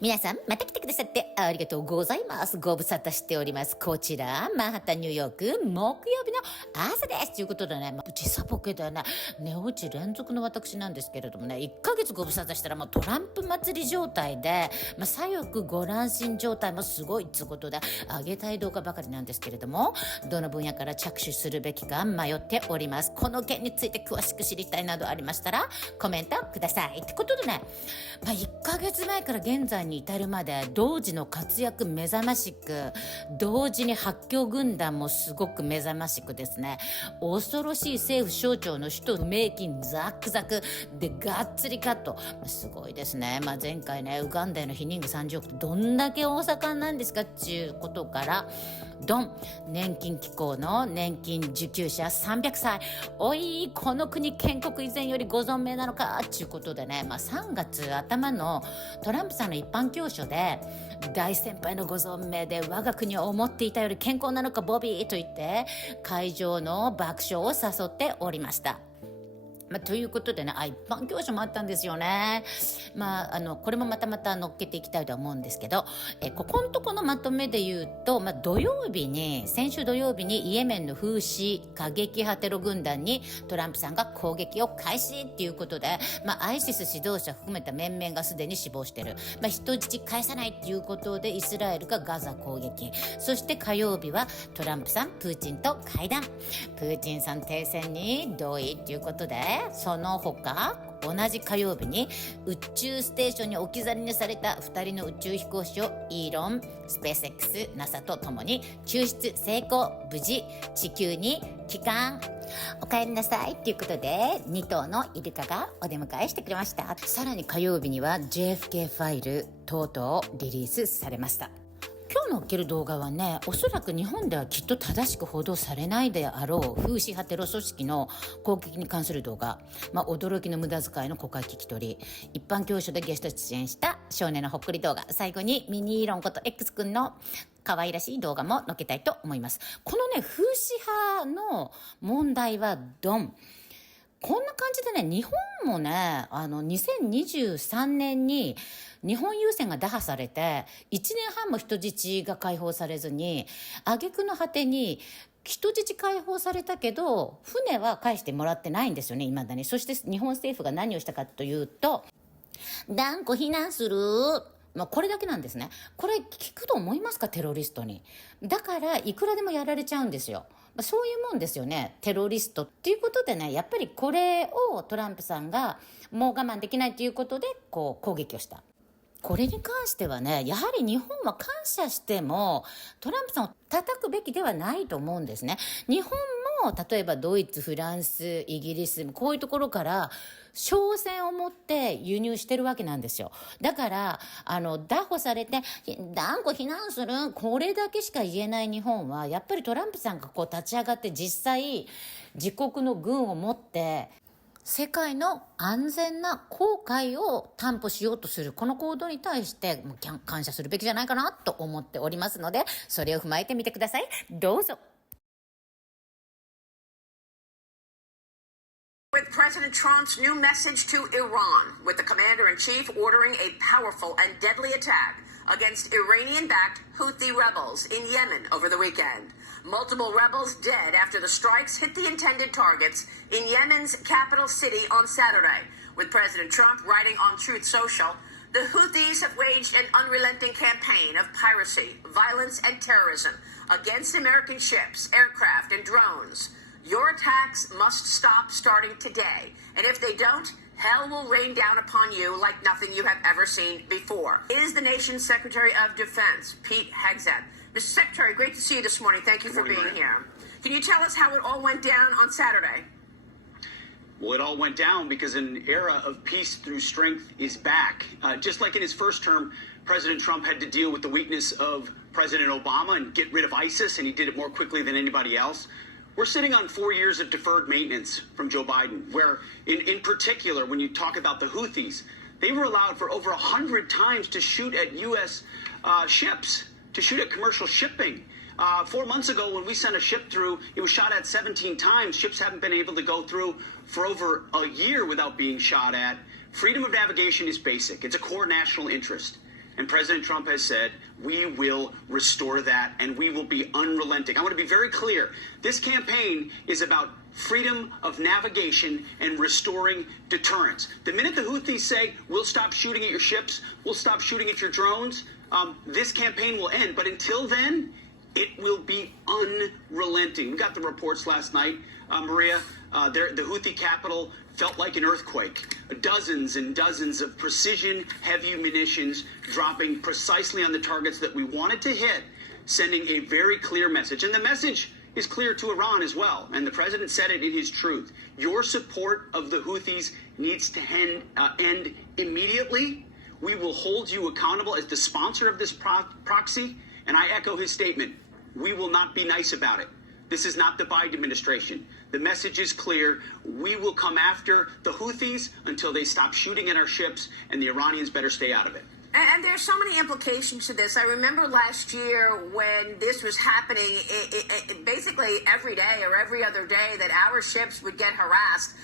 皆さんまた来てくださってありがとうございます。ご無沙汰しております。こちらマンハッタンニューヨーク木曜日の朝ですということでね、時差ボケでね寝落ち連続の私なんですけれどもね、1ヶ月ご無沙汰したらもうトランプ祭り状態で、左翼ご乱心状態もすごいってことで上げたい動画ばかりなんですけれども、どの分野から着手するべきか迷っております。この件について詳しく知りたいなどありましたらコメントくださいってことでね、1ヶ月前から現在に至るまで同時の活躍目覚ましく、同時に発狂軍団もすごく目覚ましくですね、恐ろしい政府省庁の首都名金ザックザクでがっつりカット、すごいですね。前回ねウガンダへの避妊具30億ってどんだけ大盛んなんですかっていうことから、ドン年金機構の年金受給者300歳、おいこの国建国以前よりご存命なのかっていうことでね、3月頭のトランプさんの一般教書で、大先輩のご存命で我が国は思っていたより健康なのかボビーと言って会場の爆笑を誘っておりました。ということでね、一般教書もあったんですよね。これもまた乗っけていきたいと思うんですけど、ここのとこのまとめで言うと、先週土曜日にイエメンのフーシ過激派テロ軍団にトランプさんが攻撃を開始っていうことで、アイシス指導者含めた面々がすでに死亡している。人質返さないっていうことでイスラエルがガザ攻撃。そして火曜日はトランプさん、プーチンと会談。プーチンさん停戦に同意っていうことで、その他同じ火曜日に宇宙ステーションに置き去りにされた2人の宇宙飛行士をイーロン、スペース X、NASA とともに救出成功、無事地球に帰還、お帰りなさいということで2頭のイルカがお出迎えしてくれました。さらに火曜日には JFK ファイルとうとうリリースされました。今日のっける動画はね、おそらく日本ではきっと正しく報道されないであろうフーシ派テロ組織の攻撃に関する動画、驚きの無駄遣いの公開聞き取り、一般教書でゲスト出演した少年のほっこり動画、最後にミニーロンこと X 君の可愛らしい動画も載っけたいと思います。このね、フーシ派の問題はドン。こんな感じでね、日本もね、2023年に日本郵船が打破されて、1年半も人質が解放されずに、挙句の果てに、人質解放されたけど、船は返してもらってないんですよね、未だに。そして日本政府が何をしたかというと、断固非難する。これだけなんですね。これ聞くと思いますか、テロリストに。だからいくらでもやられちゃうんですよ。そういうもんですよね、テロリストっていうことでね、やっぱりこれをトランプさんがもう我慢できないということで攻撃をした。これに関してはね、やはり日本は感謝してもトランプさんを叩くべきではないと思うんですね。日本も例えばドイツ、フランス、イギリス、こういうところから商船を持って輸入してるわけなんですよ。だから拿捕されて断固非難する、これだけしか言えない日本は、やっぱりトランプさんが立ち上がって実際自国の軍を持って世界の安全な航海を担保しようとするこの行動に対して感謝するべきじゃないかなと思っておりますので、それを踏まえてみてください。どうぞ。With President Trump's new message to Iran, with the commander-in-chief ordering a powerful and deadly attack against Iranian-backed Houthi rebels in Yemen over the weekend. Multiple rebels dead after the strikes hit the intended targets in Yemen's capital city on Saturday. With President Trump writing on Truth Social, the Houthis have waged an unrelenting campaign of piracy, violence, and terrorism against American ships, aircraft, and drones. Your attacks must stop starting today. And if they don't, hell will rain down upon you like nothing you have ever seen before. Is the nation's Secretary of Defense, Pete Hegseth. Mr. Secretary, great to see you this morning. Thank you for being here. Can you tell us how it all went down on Saturday? Well, it all went down because an era of peace through strength is back. Just like in his first term, President Trump had to deal with the weakness of President Obama and get rid of ISIS, and he did it more quickly than anybody else. We're sitting on 4 years of deferred maintenance from Joe Biden, where in particular, when you talk about the Houthis, they were allowed for over 100 times to shoot at U.S. Ships, to shoot at commercial shipping. 4 months ago, when we sent a ship through, it was shot at 17 times. Ships haven't been able to go through for over a year without being shot at. Freedom of navigation is basic. It's a core national interest. And President Trump has said, we will restore that and we will be unrelenting. I want to be very clear. This campaign is about freedom of navigation and restoring deterrence. The minute the Houthis say, we'll stop shooting at your ships, we'll stop shooting at your drones, this campaign will end. But until then, it will be unrelenting. We got the reports last night, Maria. The Houthi capital felt like an earthquake. Dozens and dozens of precision heavy munitions dropping precisely on the targets that we wanted to hit, sending a very clear message. And the message is clear to Iran as well. And the president said it in his truth. Your support of the Houthis needs to end immediately. We will hold you accountable as the sponsor of this proxy. And I echo his statement. We will not be nice about it. This is not the Biden administration. The message is clear. We will come after the Houthis until they stop shooting at our ships, and the Iranians better stay out of it. And there's so many implications to this. I remember last year when this was happening, basically every day or every other day that our ships would get harassed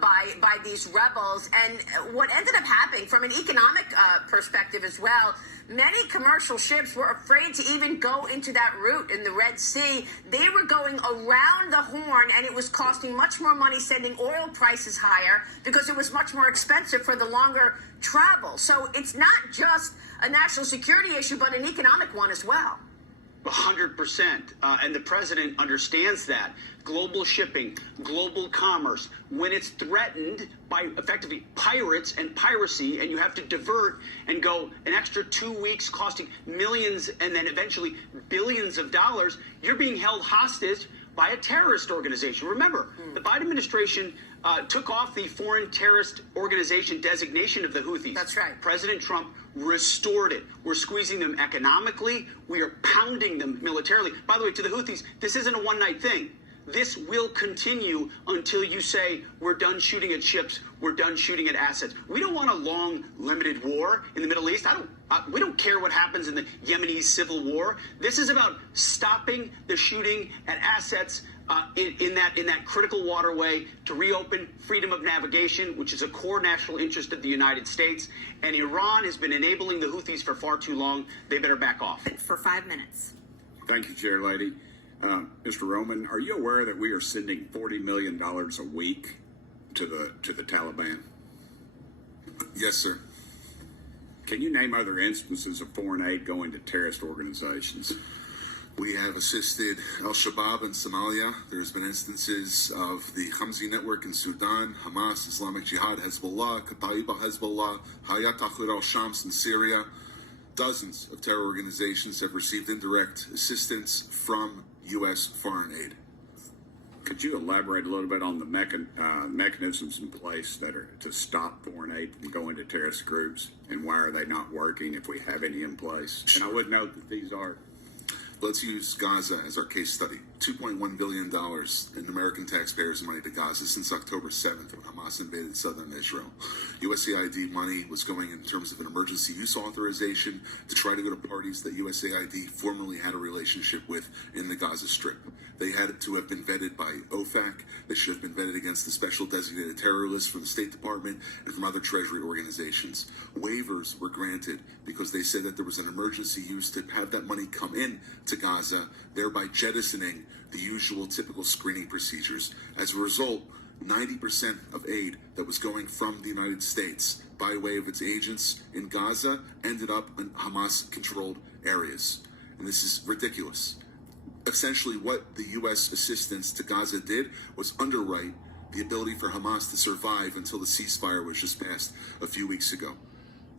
by these rebels. And what ended up happening from an economic perspective as well, many commercial ships were afraid to even go into that route in the Red Sea. They were going around the Horn, and it was costing much more money, sending oil prices higher because it was much more expensive for the longer travel. So it's not just a national security issue, but an economic one as well. 100%. And the president understands that. Global shipping, global commerce, when it's threatened by effectively pirates and piracy, and you have to divert and go an extra 2 weeks costing millions and then eventually billions of dollars, you're being held hostage by a terrorist organization. Remember, the Biden administration took off the foreign terrorist organization designation of the Houthis. That's right. President Trump restored it. We're squeezing them economically. We are pounding them militarily. By the way, to the Houthis, this isn't a one-night thing. This will continue until you say we're done shooting at ships, we're done shooting at assets. We don't want a long, limited war in the Middle East. We don't care what happens in the Yemeni civil war. This is about stopping the shooting at assets in that critical waterway to reopen freedom of navigation, which is a core national interest of the United States. And Iran has been enabling the Houthis for far too long. They better back off. For 5 minutes. Thank you, Chair Lady. Mr. Roman, are you aware that we are sending $40 million a week to the Taliban? Yes, sir. Can you name other instances of foreign aid going to terrorist organizations? We have assisted al-Shabaab in Somalia. There's been instances of the Hamzi network in Sudan, Hamas, Islamic Jihad, Hezbollah, Kataiba Hezbollah, Hayat Tahrir al-Shams in Syria. Dozens of terror organizations have received indirect assistance from U.S. foreign aid. Could you elaborate a little bit on the mechanisms in place that are to stop foreign aid from going to terrorist groups, and why are they not working if we have any in place? Sure. And I would note that these are... Let's use Gaza as our case study. $2.1 billion in American taxpayers' money to Gaza since October 7th when Hamas invaded southern Israel. USAID money was going in terms of an emergency use authorization to try to go to parties that USAID formerly had a relationship with in the Gaza Strip. They had to have been vetted by OFAC. They should have been vetted against the special designated terror list from the State Department and from other Treasury organizations. Waivers were granted because they said that there was an emergency use to have that money come in to Gaza, thereby jettisoning the usual typical screening procedures. As a result, 90% of aid that was going from the United States by way of its agents in Gaza ended up in Hamas-controlled areas. And this is ridiculous. Essentially, what the U.S. assistance to Gaza did was underwrite the ability for Hamas to survive until the ceasefire was just passed a few weeks ago.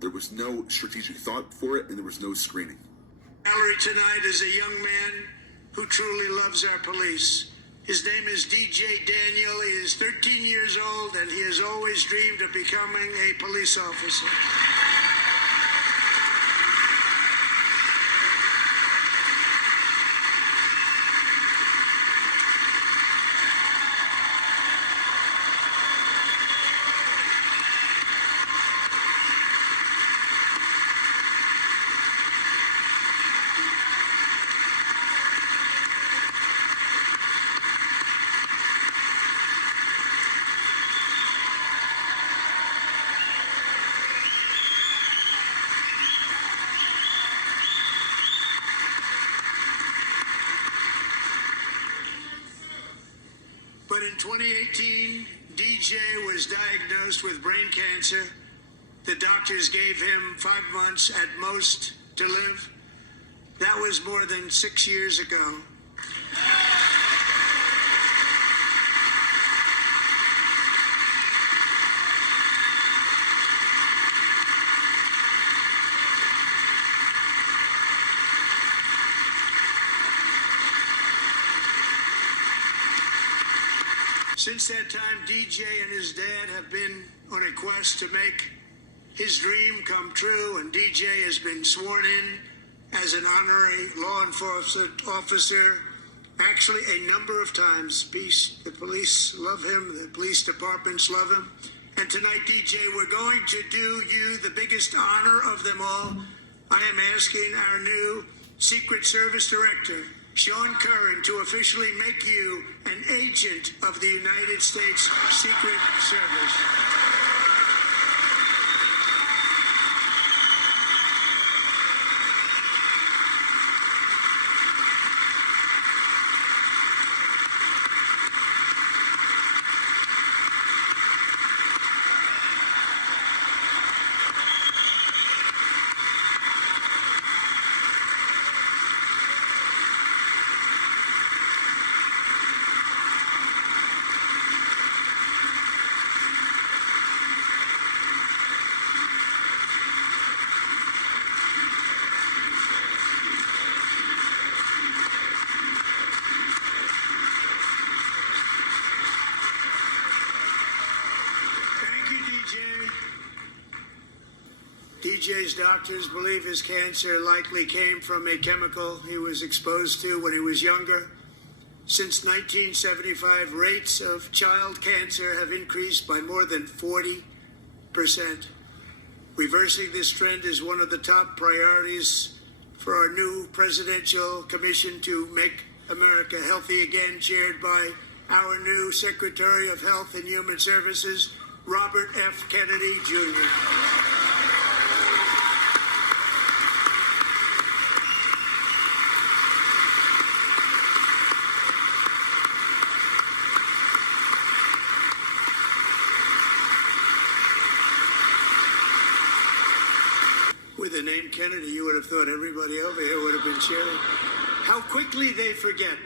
There was no strategic thought for it, and there was no screening. Gallery tonight is a young man who truly loves our police. His name is DJ Daniel. He is 13 years old, and he has always dreamed of becoming a police officer. 2018, DJ was diagnosed with brain cancer. The doctors gave him 5 months at most to live. That was more than 6 years ago. Since that time, DJ and his dad have been on a quest to make his dream come true, and DJ has been sworn in as an honorary law enforcement officer actually a number of times. The police love him, the police departments love him. And tonight, DJ, we're going to do you the biggest honor of them all. I am asking our new Secret Service Director, Sean Curran, to officially make you an agent of the United States Secret Service. DJ's doctors believe his cancer likely came from a chemical he was exposed to when he was younger. Since 1975, rates of child cancer have increased by more than 40%. Reversing this trend is one of the top priorities for our new presidential commission to make America healthy again, chaired by our new Secretary of Health and Human Services, Robert F. Kennedy, Jr. With the name Kennedy, you would have thought everybody over here would have been cheering. How quickly they forget.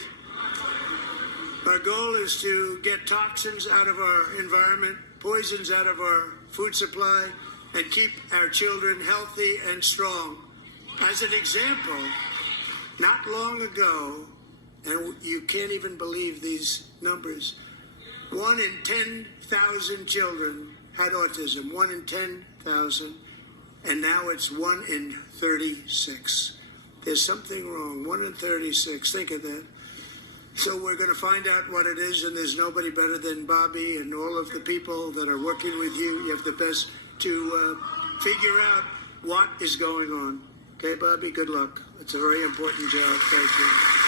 Our goal is to get toxins out of our environment, poisons out of our food supply, and keep our children healthy and strong. As an example, not long ago, and you can't even believe these numbers, 1 in 10,000 children had autism, 1 in 10,000. And now it's 1 in 36. There's something wrong. 1 in 36. Think of that. So we're going to find out what it is, and there's nobody better than Bobby and all of the people that are working with you. You have the best to figure out what is going on. Okay, Bobby, good luck. It's a very important job. Thank you.